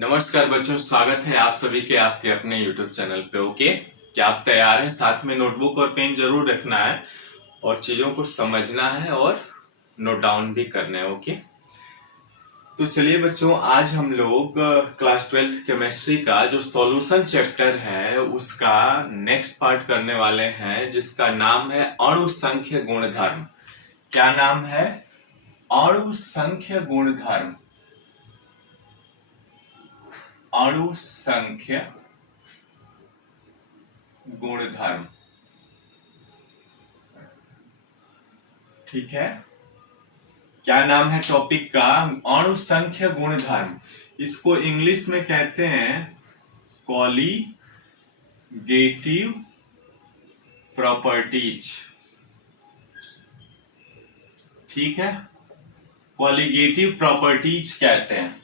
नमस्कार बच्चों, स्वागत है आप सभी के आपके अपने YouTube चैनल पे। ओके, क्या आप तैयार हैं? साथ में नोटबुक और पेन जरूर रखना है और चीजों को समझना है और नोट डाउन भी करना है। ओके, तो चलिए बच्चों, आज हम लोग क्लास 12th केमिस्ट्री का जो सॉल्यूशन चैप्टर है उसका नेक्स्ट पार्ट करने वाले हैं, जिसका नाम है अणु संख्य गुणधर्म। क्या नाम है? अणु संख्य गुणधर्म। अणु संख्य गुणधर्म, ठीक है। क्या नाम है टॉपिक का? अणु संख्य गुणधर्म। इसको इंग्लिश में कहते हैं कॉलीगेटिव प्रॉपर्टीज, ठीक है। कॉलीगेटिव प्रॉपर्टीज कहते हैं।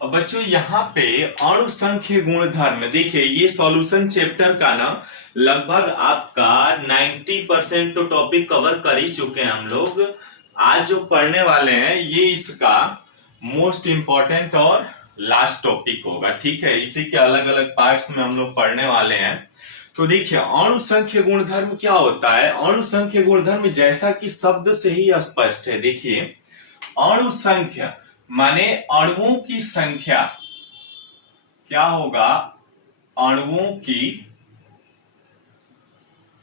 अब बच्चों यहाँ पे अणु संख्य गुणधर्म देखिए, ये सॉल्यूशन चैप्टर का ना लगभग आपका 90% तो टॉपिक कवर कर ही चुके हैं हम लोग। आज जो पढ़ने वाले हैं ये इसका मोस्ट इंपॉर्टेंट और लास्ट टॉपिक होगा, ठीक है। इसी के अलग अलग पार्ट्स में हम लोग पढ़ने वाले हैं। तो देखिए अणु संख्य गुणधर्म क्या होता है। अणु संख्य गुणधर्म जैसा कि शब्द से ही स्पष्ट है। देखिए अणु संख्या माने अणुओं की संख्या। क्या होगा? अणुओं की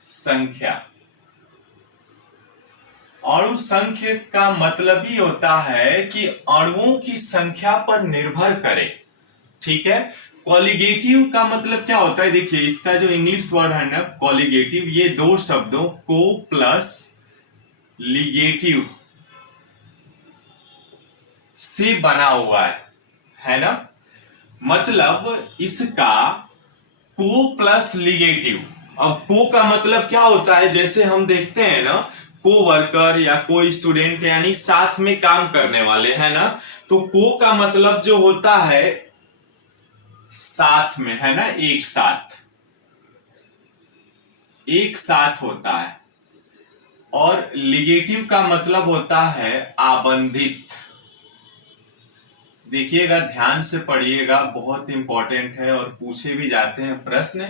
संख्या। अणु संख्या का मतलब ही होता है कि अणुओं की संख्या पर निर्भर करे, ठीक है। कॉलीगेटिव का मतलब क्या होता है? देखिए इसका जो इंग्लिश वर्ड है ना कॉलीगेटिव, ये दो शब्दों को प्लस लिगेटिव से बना हुआ है ना। मतलब इसका को प्लस लिगेटिव। अब को का मतलब क्या होता है? जैसे हम देखते हैं ना को वर्कर या को स्टूडेंट, यानी साथ में काम करने वाले, है ना। तो को का मतलब जो होता है साथ में, है ना, एक साथ, एक साथ होता है। और लिगेटिव का मतलब होता है आबंधित। देखिएगा, ध्यान से पढ़िएगा, बहुत इंपॉर्टेंट है और पूछे भी जाते हैं प्रश्न।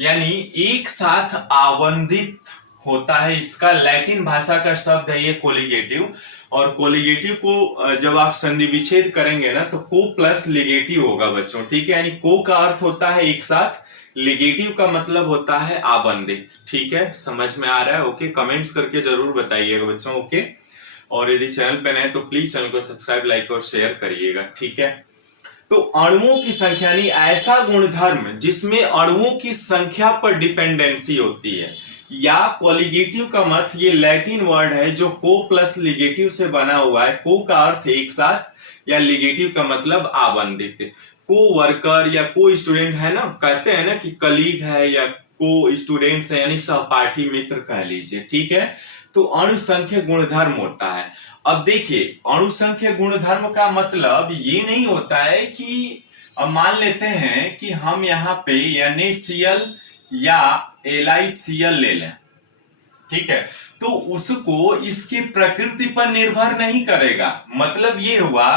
यानी एक साथ आवंधित होता है। इसका लैटिन भाषा का शब्द है ये कोलिगेटिव। और कोलिगेटिव को जब आप संधि विच्छेद करेंगे ना तो को प्लस लिगेटिव होगा बच्चों, ठीक है। यानी को का अर्थ होता है एक साथ, लिगेटिव का मतलब होता है आबंधित, ठीक है। समझ में आ रहा है? ओके, कमेंट्स करके जरूर बताइएगा बच्चों। ओके, और यदि चैनल पे नए तो प्लीज चैनल को सब्सक्राइब, लाइक और शेयर करिएगा, ठीक है। तो अणुओं की संख्या यानी ऐसा गुणधर्म जिसमें अणुओं की संख्या पर डिपेंडेंसी होती है। या कॉलीगेटिव का मत, ये लैटिन वर्ड है जो को प्लस लिगेटिव से बना हुआ है। को का अर्थ एक साथ या लिगेटिव का मतलब आबंधित। को वर्कर या को स्टूडेंट, है ना, कहते हैं ना कि कलीग है या को स्टूडेंट है, यानी सहपाठी मित्र कह लीजिए, ठीक है। तो अणु संख्य गुणधर्म होता है। अब देखिए अणु संख्य गुणधर्म का मतलब ये नहीं होता है कि अब मान लेते हैं कि हम यहाँ पे NaCl या LiCl ले लें, ठीक है, तो उसको इसकी प्रकृति पर निर्भर नहीं करेगा। मतलब ये हुआ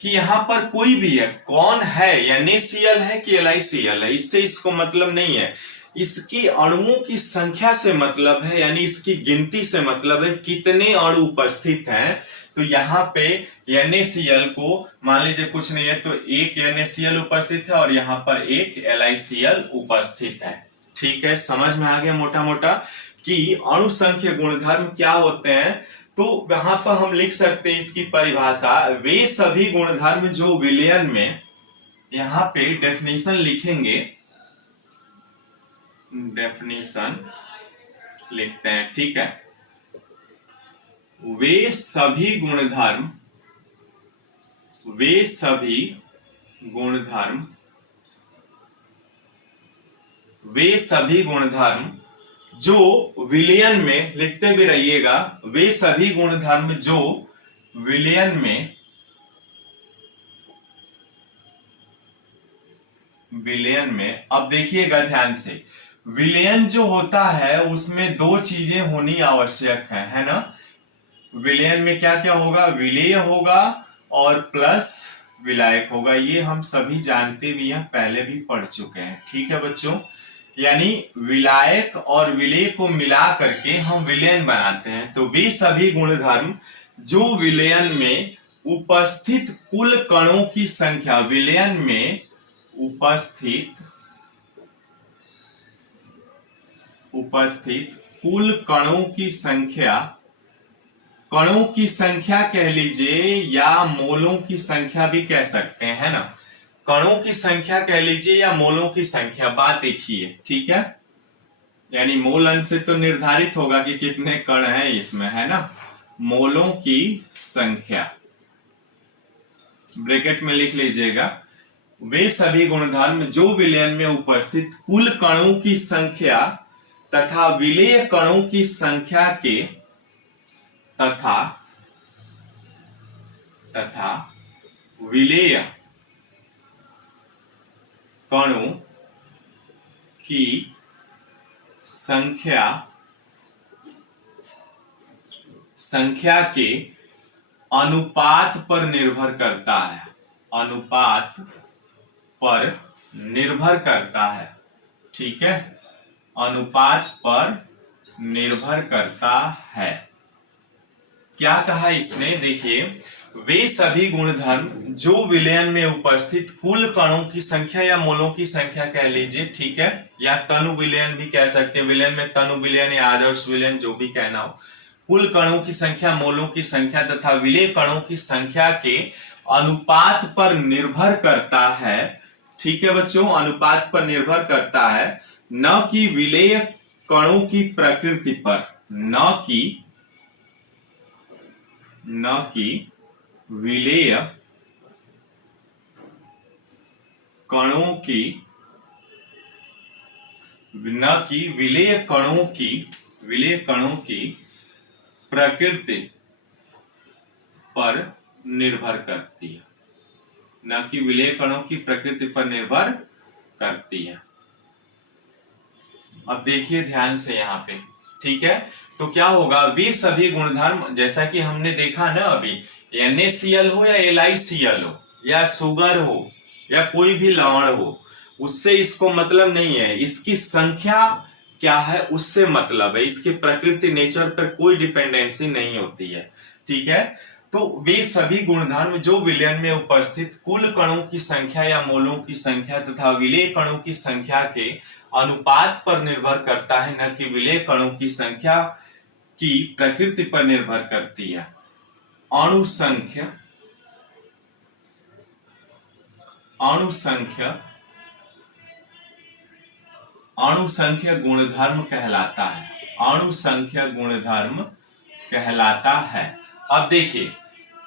कि यहाँ पर कोई भी है, कौन है, NaCl है कि LiCl है, इससे इसको मतलब नहीं है। इसकी अणुओं की संख्या से मतलब है, यानी इसकी गिनती से मतलब है कितने अणु उपस्थित हैं। तो यहाँ पे NaCl को मान लीजिए कुछ नहीं है तो एक NaCl उपस्थित है और यहाँ पर एक LiCl उपस्थित है, ठीक है। समझ में आ गया मोटा मोटा कि अणु संख्य गुणधर्म क्या होते हैं। तो वहां पर हम लिख सकते हैं इसकी परिभाषा, वे सभी गुणधर्म जो विलयन में, यहाँ पे डेफिनेशन लिखेंगे, डेफिनेशन लिखते हैं, ठीक है। वे सभी गुणधर्म, वे सभी गुणधर्म, वे सभी गुणधर्म जो विलयन में, लिखते भी रहिएगा, वे सभी गुणधर्म जो विलयन में, विलयन में, अब देखिएगा ध्यान से, विलयन जो होता है उसमें दो चीजें होनी आवश्यक है ना। विलयन में क्या क्या होगा? विलेय होगा और प्लस विलायक होगा। ये हम सभी जानते भी हैं, पहले भी पढ़ चुके हैं। ठीक है बच्चों, यानी विलायक और विलेय को मिला करके हम विलयन बनाते हैं। तो वे सभी गुणधर्म जो विलयन में उपस्थित कुल कणों की संख्या, विलयन में उपस्थित कुल कणों की संख्या कह लीजिए, या मोलों की संख्या भी कह सकते हैं, है ना। कणों की संख्या कह लीजिए या मोलों की संख्या, बात एक ही है। ठीक है, यानी मोल अंश से तो निर्धारित होगा कि कितने कण हैं इसमें, है ना। मोलों की संख्या ब्रैकेट में लिख लीजिएगा। वे सभी गुणधर्म जो विलयन में उपस्थित कुल कणों की संख्या तथा विलेय कणों की संख्या के तथा विलेय कणों की संख्या के अनुपात पर निर्भर करता है। अनुपात पर निर्भर करता है। ठीक है, अनुपात पर निर्भर करता है। क्या कहा इसने, देखिए, वे सभी गुणधर्म जो विलयन में उपस्थित कुल कणों की संख्या या मोलों की संख्या कह लीजिए, ठीक है, या तनु विलयन भी कह सकते हैं। विलयन में तनु विलयन या आदर्श विलयन, जो भी कहना हो, कुल कणों की संख्या, मोलों की संख्या तथा विलेय कणों की संख्या के अनुपात पर निर्भर करता है। ठीक है बच्चों, अनुपात पर निर्भर करता है, न कि विलेय कणों की प्रकृति पर, न कि विलेय कणों की प्रकृति पर निर्भर करती है। न कि विलेय कणों की प्रकृति पर निर्भर करती है। अब देखिए ध्यान से यहाँ पे, ठीक है। तो क्या होगा, वे सभी गुणधर्म, जैसा कि हमने देखा ना अभी, NaCl हो या LiCl हो या शुगर हो या कोई भी लवण हो, उससे इसको मतलब नहीं है। इसकी संख्या क्या है उससे मतलब है, इसकी प्रकृति, नेचर पर कोई डिपेंडेंसी नहीं होती है। ठीक है, तो वे सभी गुणधर्म जो विलयन में उपस्थित कुल कणों की संख्या या मोलों की संख्या तथा विलेय कणों की संख्या के अनुपात पर निर्भर करता है, न कि विलेय कणों की संख्या की प्रकृति पर निर्भर करती है। अणुसंख्य गुणधर्म कहलाता है। अणुसंख्य गुणधर्म कहलाता है। अब देखिए,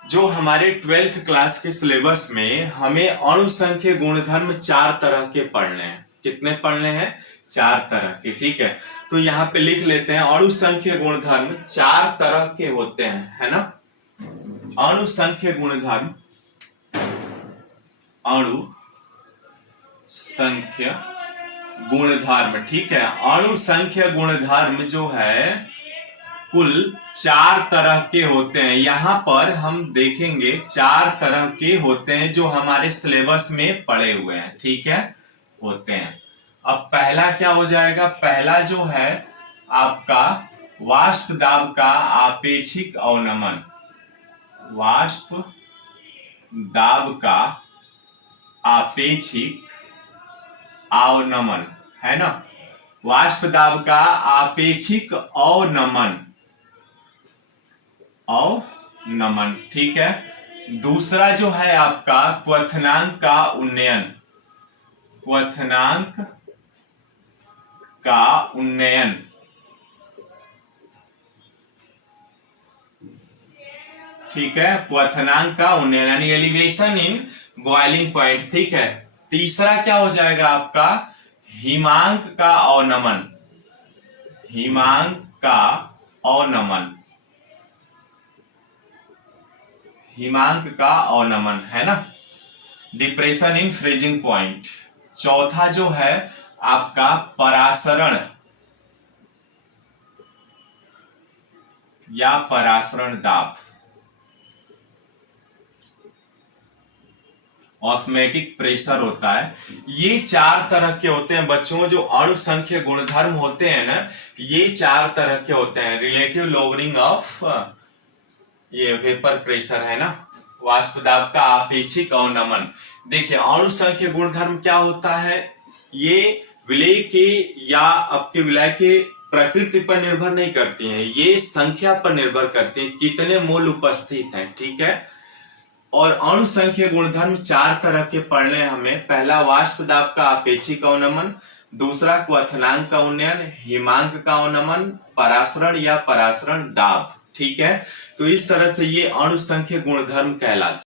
जो हमारे 12th क्लास के सिलेबस में हमें अणुसंख्य गुणधर्म 4 तरह के पढ़ने हैं। कितने पढ़ने हैं? 4 तरह के। ठीक है, तो यहाँ पे लिख लेते हैं, अणुसंख्य गुणधर्म 4 तरह के होते हैं, है ना। अणुसंख्य गुणधर्म, अणुसंख्य गुणधर्म, ठीक है। अणुसंख्य गुणधर्म जो है कुल 4 तरह के होते हैं। यहां पर हम देखेंगे 4 तरह के होते हैं जो हमारे सिलेबस में पढ़े हुए हैं। ठीक है, होते हैं। अब पहला क्या हो जाएगा, पहला जो है आपका वाष्प दाब का आपेक्षिक अवनमन। वाष्प दाब का आपेक्षिक अवनमन, है ना। वाष्प दाब का आपेक्षिक अवनमन, ठीक है। दूसरा जो है आपका क्वथनांक का उन्नयन। क्वथनांक का उन्नयन, ठीक है। क्वथनांक का उन्नयन यानी एलिवेशन इन बॉइलिंग पॉइंट, ठीक है। तीसरा क्या हो जाएगा आपका हिमांक का अवनमन। हिमांक का अवनमन, हिमांक का अवनमन, है ना। Depression in freezing point. चौथा जो है आपका परासरण या परासरण दाब। ऑस्मेटिक प्रेशर होता है। ये 4 तरह के होते हैं बच्चों, जो अणु संख्य गुणधर्म होते हैं ना, ये 4 तरह के होते हैं। रिलेटिव लोअरिंग ऑफ ये वेपर प्रेशर है ना, वाष्प दाब का आपेक्षिक अवनमन। देखिए अणु संख्य गुणधर्म क्या होता है, ये विलय के या आपके विलय के प्रकृति पर निर्भर नहीं करती हैं, ये संख्या पर निर्भर करती है, कितने मोल उपस्थित हैं, ठीक है। और अणु संख्य गुणधर्म 4 तरह के पढ़ने हमें। पहला वाष्प दाब का आपेक्षिक अवनमन, दूसरा क्वथनांक का उन्नयन, हिमांक का अवनमन, परासरण या परासरण दाब, ठीक है। तो इस तरह से ये अणु संख्य गुणधर्म कहलाते हैं।